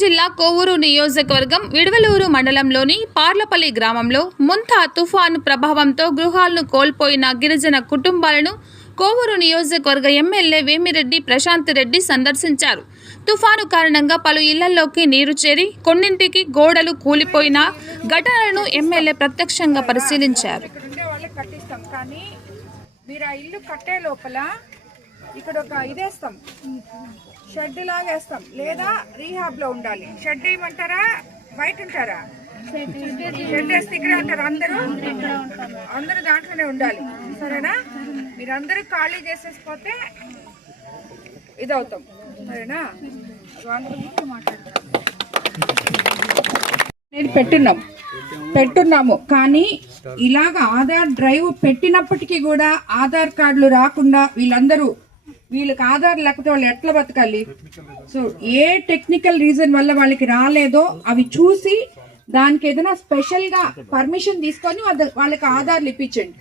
జిల్లా కోవూరు నియోజకవర్గం విడవలూరు మండలంలోని పార్లపల్లి గ్రామంలో ముంతా తుఫాను ప్రభావంతో గృహాలను కోల్పోయిన గిరిజన కుటుంబాలను కోవూరు నియోజకవర్గ ఎమ్మెల్యే వేమిరెడ్డి ప్రశాంత్ రెడ్డి సందర్శించారు. తుఫాను కారణంగా పలు ఇళ్ళలోకి నీరు చేరి కొన్నింటికి గోడలు కూలిపోయిన ఘటనలను ఎమ్మెల్యే ప్రత్యక్షంగా పరిశీలించారు. మీరు ఆ ఇల్లు కట్టే లోపల ఇక్కడ ఒక ఇదేస్తాం. షెడ్ లాగా వేస్తాం. లేదా రీహాబ్లో ఉండాలి. షెడ్ వేయమంటారా బయట ఉంటారా? షెడ్ వేస్తే ఇక్కడ ఉంటారు అందరూ? అందరూ దాంట్లోనే ఉండాలి. సరేనా? మీరందరూ ఖాళీ చేసేసిపోతే ఇదవుతాం. సరేనా? నేను పెట్టున్నాం. పెట్టున్నాము. కానీ ఇలాగ ఆధార్ డ్రైవ్ పెట్టినప్పటికీ కూడా ఆధార్ కార్డులు రాకుండా వీళ్ళందరూ వీళ్ళకి ఆధార్ లేకపోతే వాళ్ళు ఎట్లా బతకాలి? సో ఏ టెక్నికల్ రీజన్ వల్ల వాళ్ళకి రాలేదో అవి చూసి దానికి ఏదైనా స్పెషల్గా పర్మిషన్ తీసుకొని వాళ్ళ- వాళ్ళకి ఆధార్లు ఇప్పించండి.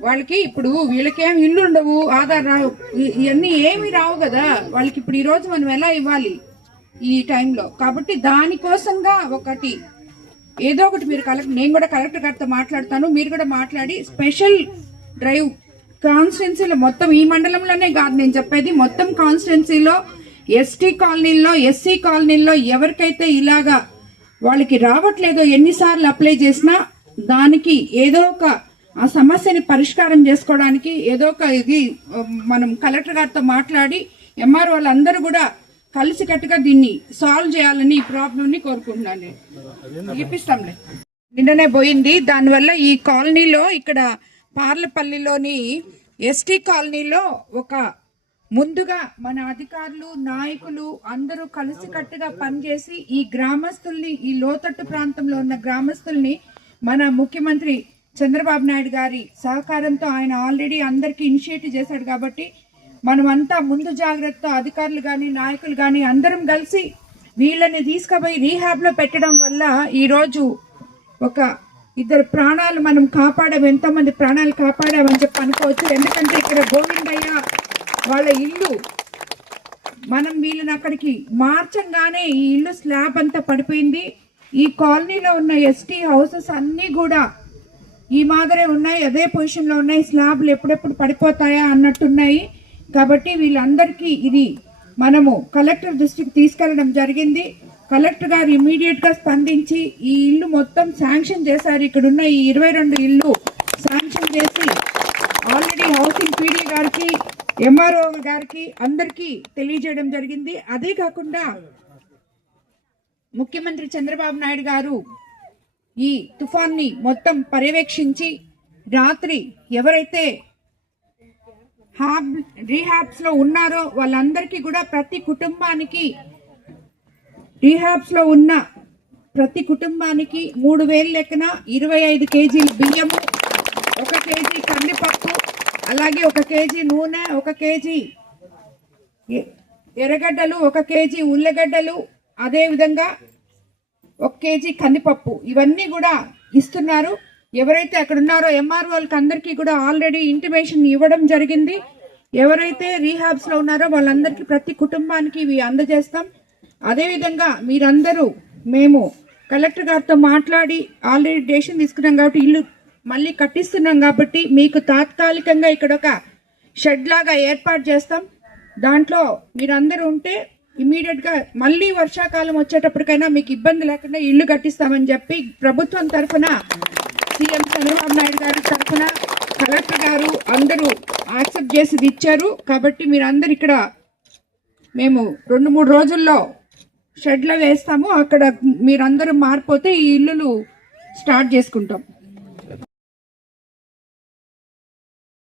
వాళ్ళకి ఇప్పుడు వీళ్ళకేం ఇల్లు ఉండవు ఆధార్ రావు ఇవన్నీ ఏమి రావు కదా. వాళ్ళకి ఇప్పుడు ఈరోజు మనం ఎలా ఇవ్వాలి ఈ టైంలో కాబట్టి దానికోసంగా ఒకటి ఏదో ఒకటి మీరు కలెక్టర్ నేను కూడా కలెక్టర్ గారితో మాట్లాడతాను మీరు కూడా మాట్లాడి స్పెషల్ డ్రైవ్ కాన్స్టిట్యున్సీలో మొత్తం ఈ మండలంలోనే కాదు నేను చెప్పేది మొత్తం కాన్స్టిట్యున్సీలో ఎస్టీ కాలనీల్లో ఎస్సీ కాలనీల్లో ఎవరికైతే ఇలాగా వాళ్ళకి రావట్లేదో ఎన్నిసార్లు అప్లై చేసినా దానికి ఏదో ఒక ఆ సమస్యని పరిష్కారం చేసుకోవడానికి ఏదో ఒక ఇది మనం కలెక్టర్ గారితో మాట్లాడి ఎంఆర్ వాళ్ళందరూ కూడా కలిసికట్టుగా దీన్ని సాల్వ్ చేయాలని ఈ ప్రాబ్లంని కోరుకుంటున్నాను నేను. ఇప్పిస్తాంలే. నిన్ననే పోయింది. దానివల్ల ఈ కాలనీలో ఇక్కడ పార్లపల్లిలోని ఎస్టీ కాలనీలో ఒక ముందుగా మన అధికారులు నాయకులు అందరూ కలిసికట్టుగా పనిచేసి ఈ గ్రామస్తుల్ని ఈ లోతట్టు ప్రాంతంలో ఉన్న గ్రామస్తుల్ని మన ముఖ్యమంత్రి చంద్రబాబు నాయుడు గారి సహకారంతో ఆయన ఆల్రెడీ అందరికీ ఇనిషియేటివ్ చేశాడు కాబట్టి మనమంతా ముందు జాగ్రత్త అధికారులు కానీ నాయకులు కానీ అందరం కలిసి వీళ్ళని తీసుకుపోయి రీహాబ్లో పెట్టడం వల్ల ఈరోజు ఒక ఇద్దరు ప్రాణాలు మనం కాపాడాం ఎంతో మంది ప్రాణాలు కాపాడామని చెప్పి అనుకోవచ్చు. ఎందుకంటే ఇక్కడ గోవిందయ్య వాళ్ళ ఇల్లు మనం వీళ్ళని అక్కడికి మార్చంగానే ఈ ఇల్లు స్లాబ్ అంతా పడిపోయింది. ఈ కాలనీలో ఉన్న ఎస్టీ హౌసెస్ అన్నీ కూడా ఈ మాదిరే ఉన్నాయి. అదే పొజిషన్లో ఉన్నాయి. స్లాబ్లు ఎప్పుడెప్పుడు పడిపోతాయా అన్నట్టున్నాయి. కాబట్టి వీళ్ళందరికీ ఇది మనము కలెక్టర్ దృష్టికి తీసుకెళ్ళడం జరిగింది. కలెక్టర్ గారు ఇమీడియట్గా స్పందించి ఈ ఇల్లు మొత్తం శాంక్షన్ చేశారు. ఇక్కడ ఉన్న ఈ ఇరవై రెండు ఇల్లు శాంక్షన్ చేసి ఆల్రెడీ హౌసింగ్ పీడీ గారికి ఎంఆర్ఓ గారికి అందరికీ తెలియజేయడం జరిగింది. అదే కాకుండా ముఖ్యమంత్రి చంద్రబాబు నాయుడు గారు ఈ తుఫాన్ని మొత్తం పర్యవేక్షించి రాత్రి ఎవరైతే హాబ్ రీహాబ్స్లో ఉన్నారో వాళ్ళందరికీ కూడా ప్రతి కుటుంబానికి రీహాబ్స్లో ఉన్న ప్రతి కుటుంబానికి మూడు వేలు లెక్కన ఇరవై ఐదు కేజీలు బియ్యము ఒక కేజీ కందిపప్పు అలాగే ఒక కేజీ నూనె ఒక కేజీ ఎ- ఎర్రగడ్డలు ఒక కేజీ ఉల్లగడ్డలు అదేవిధంగా ఒక కేజీ కందిపప్పు. ఇవన్నీ కూడా ఇస్తున్నారు. ఎవరైతే అక్కడ ఉన్నారో ఎంఆర్ఓలకు అందరికీ కూడా ఆల్రెడీ ఇంటిమేషన్ ఇవ్వడం జరిగింది. ఎవరైతే రీహాబ్స్లో ఉన్నారో వాళ్ళందరికీ ప్రతి కుటుంబానికి ఇవి అందజేస్తాం. అదేవిధంగా మీరందరూ మేము కలెక్టర్ గారితో మాట్లాడి ఆల్రెడీ డేషన్ తీసుకున్నాం కాబట్టి ఇల్లు మళ్ళీ కట్టిస్తున్నాం కాబట్టి మీకు తాత్కాలికంగా ఇక్కడ ఒక షెడ్ లాగా ఏర్పాటు చేస్తాం. దాంట్లో మీరందరూ ఉంటే ఇమీడియట్గా మళ్ళీ వర్షాకాలం వచ్చేటప్పటికైనా మీకు ఇబ్బంది లేకుండా ఇల్లు కట్టిస్తామని చెప్పి ప్రభుత్వం తరఫున సీఎం చంద్రబాబు నాయుడు గారి తరఫున కలెక్టర్ గారు అందరూ యాక్సెప్ట్ చేసి ఇచ్చారు. కాబట్టి మీరందరూ ఇక్కడ మేము రెండు మూడు రోజుల్లో షెడ్లో వేస్తాము. అక్కడ మీరందరూ మారిపోతే ఈ ఇల్లులు స్టార్ట్ చేసుకుంటాం.